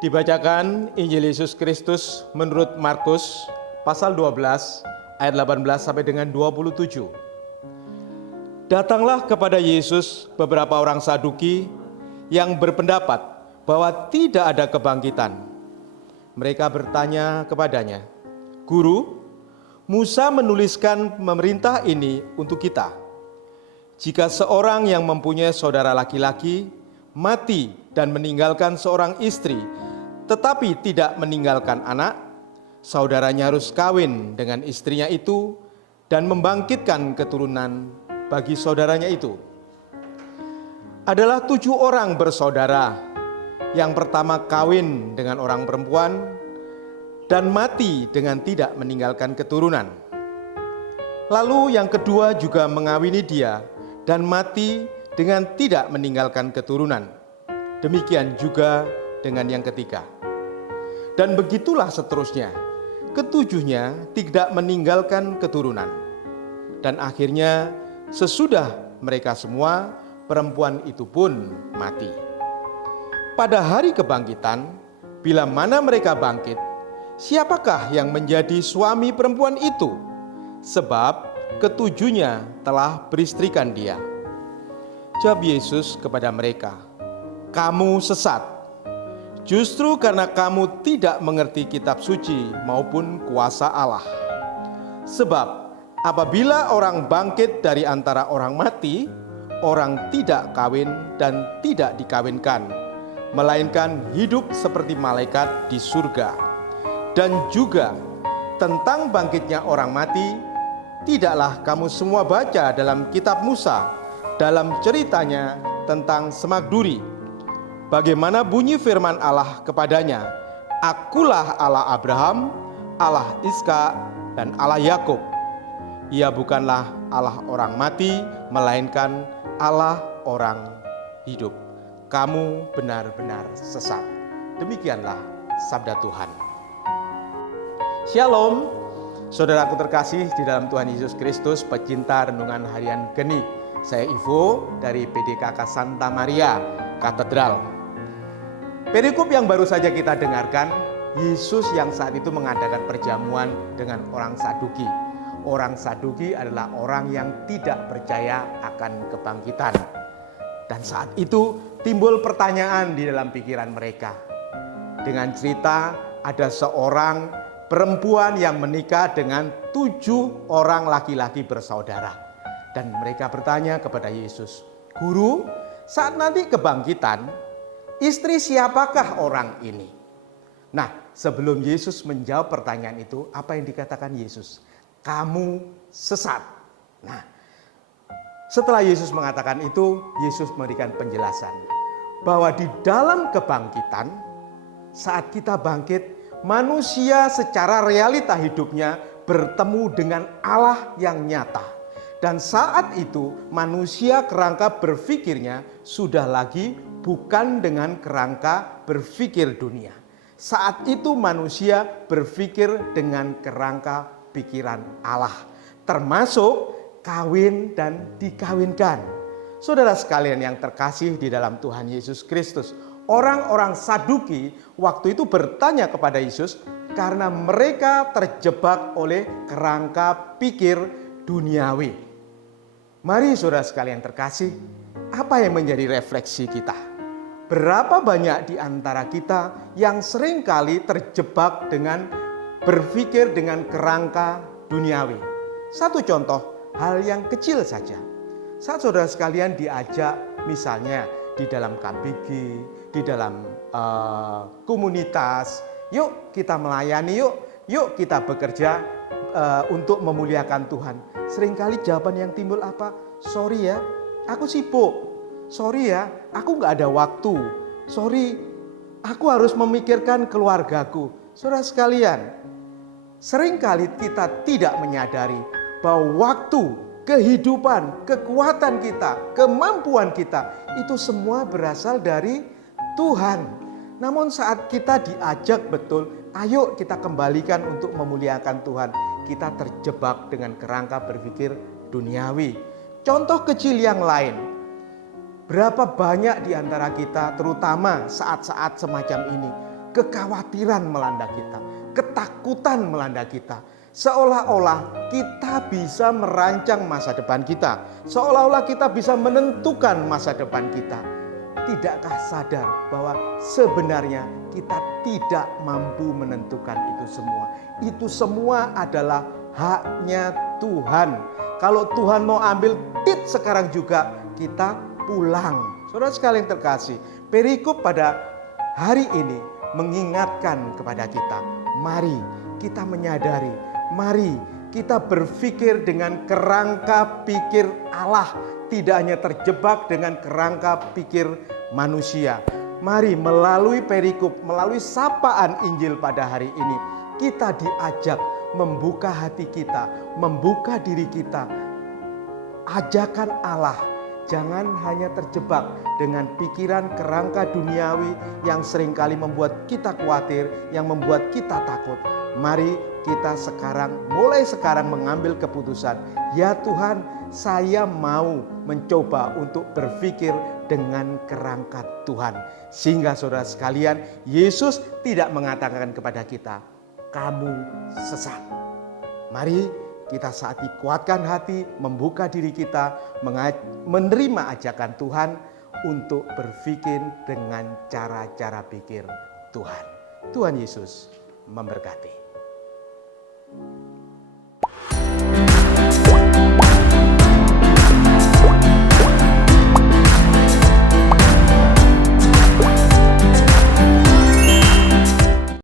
Dibacakan Injil Yesus Kristus menurut Markus pasal 12 ayat 18 sampai dengan 27. Datanglah kepada Yesus beberapa orang Saduki yang berpendapat bahwa tidak ada kebangkitan. Mereka bertanya kepadanya, "Guru, Musa menuliskan memerintah ini untuk kita. Jika seorang yang mempunyai saudara laki-laki mati dan meninggalkan seorang istri, tetapi tidak meninggalkan anak, saudaranya harus kawin dengan istrinya itu dan membangkitkan keturunan bagi saudaranya itu. Adalah 7 orang bersaudara. Yang pertama kawin dengan orang perempuan dan mati dengan tidak meninggalkan keturunan. Lalu yang kedua juga mengawini dia dan mati dengan tidak meninggalkan keturunan. Demikian juga dengan yang ketiga. Dan begitulah seterusnya. Ketujuhnya tidak meninggalkan keturunan. Dan akhirnya sesudah mereka semua, perempuan itu pun mati. Pada hari kebangkitan, bila mana mereka bangkit, siapakah yang menjadi suami perempuan itu? Sebab ketujuhnya telah beristrikan dia. Jawab Yesus kepada mereka, "Kamu sesat, justru karena kamu tidak mengerti kitab suci maupun kuasa Allah. Sebab apabila orang bangkit dari antara orang mati, orang tidak kawin dan tidak dikawinkan, melainkan hidup seperti malaikat di surga. Dan juga tentang bangkitnya orang mati, tidaklah kamu semua baca dalam kitab Musa, dalam ceritanya tentang semak duri, bagaimana bunyi firman Allah kepadanya, 'Akulah Allah Abraham, Allah Ishak, dan Allah Yakub.' Ia bukanlah Allah orang mati, melainkan Allah orang hidup. Kamu benar-benar sesat." Demikianlah sabda Tuhan. Shalom, saudaraku terkasih di dalam Tuhan Yesus Kristus, pecinta renungan harian Geni. Saya Ivo dari PDKK Santa Maria Katedral. Perikop yang baru saja kita dengarkan, Yesus yang saat itu mengadakan perjamuan dengan orang Saduki. Orang Saduki adalah orang yang tidak percaya akan kebangkitan. Dan saat itu timbul pertanyaan di dalam pikiran mereka. Dengan cerita ada seorang perempuan yang menikah dengan 7 orang laki-laki bersaudara. Dan mereka bertanya kepada Yesus, "Guru, saat nanti kebangkitan, istri siapakah orang ini?" Nah, sebelum Yesus menjawab pertanyaan itu, apa yang dikatakan Yesus? "Kamu sesat." Nah, setelah Yesus mengatakan itu, Yesus memberikan penjelasan bahwa di dalam kebangkitan, saat kita bangkit, manusia secara realita hidupnya bertemu dengan Allah yang nyata. Dan saat itu manusia kerangka berpikirnya sudah lagi bukan dengan kerangka berpikir dunia. Saat itu manusia berpikir dengan kerangka pikiran Allah, termasuk kawin dan dikawinkan. Saudara sekalian yang terkasih di dalam Tuhan Yesus Kristus, orang-orang Saduki waktu itu bertanya kepada Yesus karena mereka terjebak oleh kerangka pikir duniawi. Mari saudara sekalian terkasih, apa yang menjadi refleksi kita? Berapa banyak di antara kita yang seringkali terjebak dengan berpikir dengan kerangka duniawi? Satu contoh, hal yang kecil saja. Saat saudara sekalian diajak misalnya di dalam KBG, di dalam komunitas, yuk kita melayani, yuk kita bekerja untuk memuliakan Tuhan. Seringkali jawaban yang timbul apa? "Sorry ya, aku sibuk. Sorry ya, aku gak ada waktu. Sorry, aku harus memikirkan keluargaku." Saudara sekalian, seringkali kita tidak menyadari bahwa waktu, kehidupan, kekuatan kita, kemampuan kita, itu semua berasal dari Tuhan. Namun saat kita diajak betul, ayo kita kembalikan untuk memuliakan Tuhan, kita terjebak dengan kerangka berpikir duniawi. Contoh kecil yang lain, berapa banyak di antara kita, terutama saat-saat semacam ini, kekhawatiran melanda kita, ketakutan melanda kita. Seolah-olah kita bisa merancang masa depan kita, seolah-olah kita bisa menentukan masa depan kita. Tidakkah sadar bahwa sebenarnya kita tidak mampu menentukan itu semua? Itu semua adalah haknya Tuhan. Kalau Tuhan mau ambil tit sekarang juga, kita pulang. Saudara sekalian terkasih, perikop pada hari ini mengingatkan kepada kita, mari kita menyadari, mari kita berpikir dengan kerangka pikir Allah, tidak hanya terjebak dengan kerangka pikir manusia. Mari melalui perikop, melalui sapaan Injil pada hari ini, kita diajak membuka hati kita, membuka diri kita. Ajakan Allah, jangan hanya terjebak dengan pikiran kerangka duniawi yang seringkali membuat kita khawatir, yang membuat kita takut. Mari kita mulai sekarang mengambil keputusan. Ya Tuhan, saya mau mencoba untuk berpikir dengan kerangka Tuhan. Sehingga saudara sekalian, Yesus tidak mengatakan kepada kita, kamu sesat. Mari kita saat dikuatkan hati, membuka diri kita, menerima ajakan Tuhan untuk berpikir dengan cara-cara pikir Tuhan. Tuhan Yesus memberkati.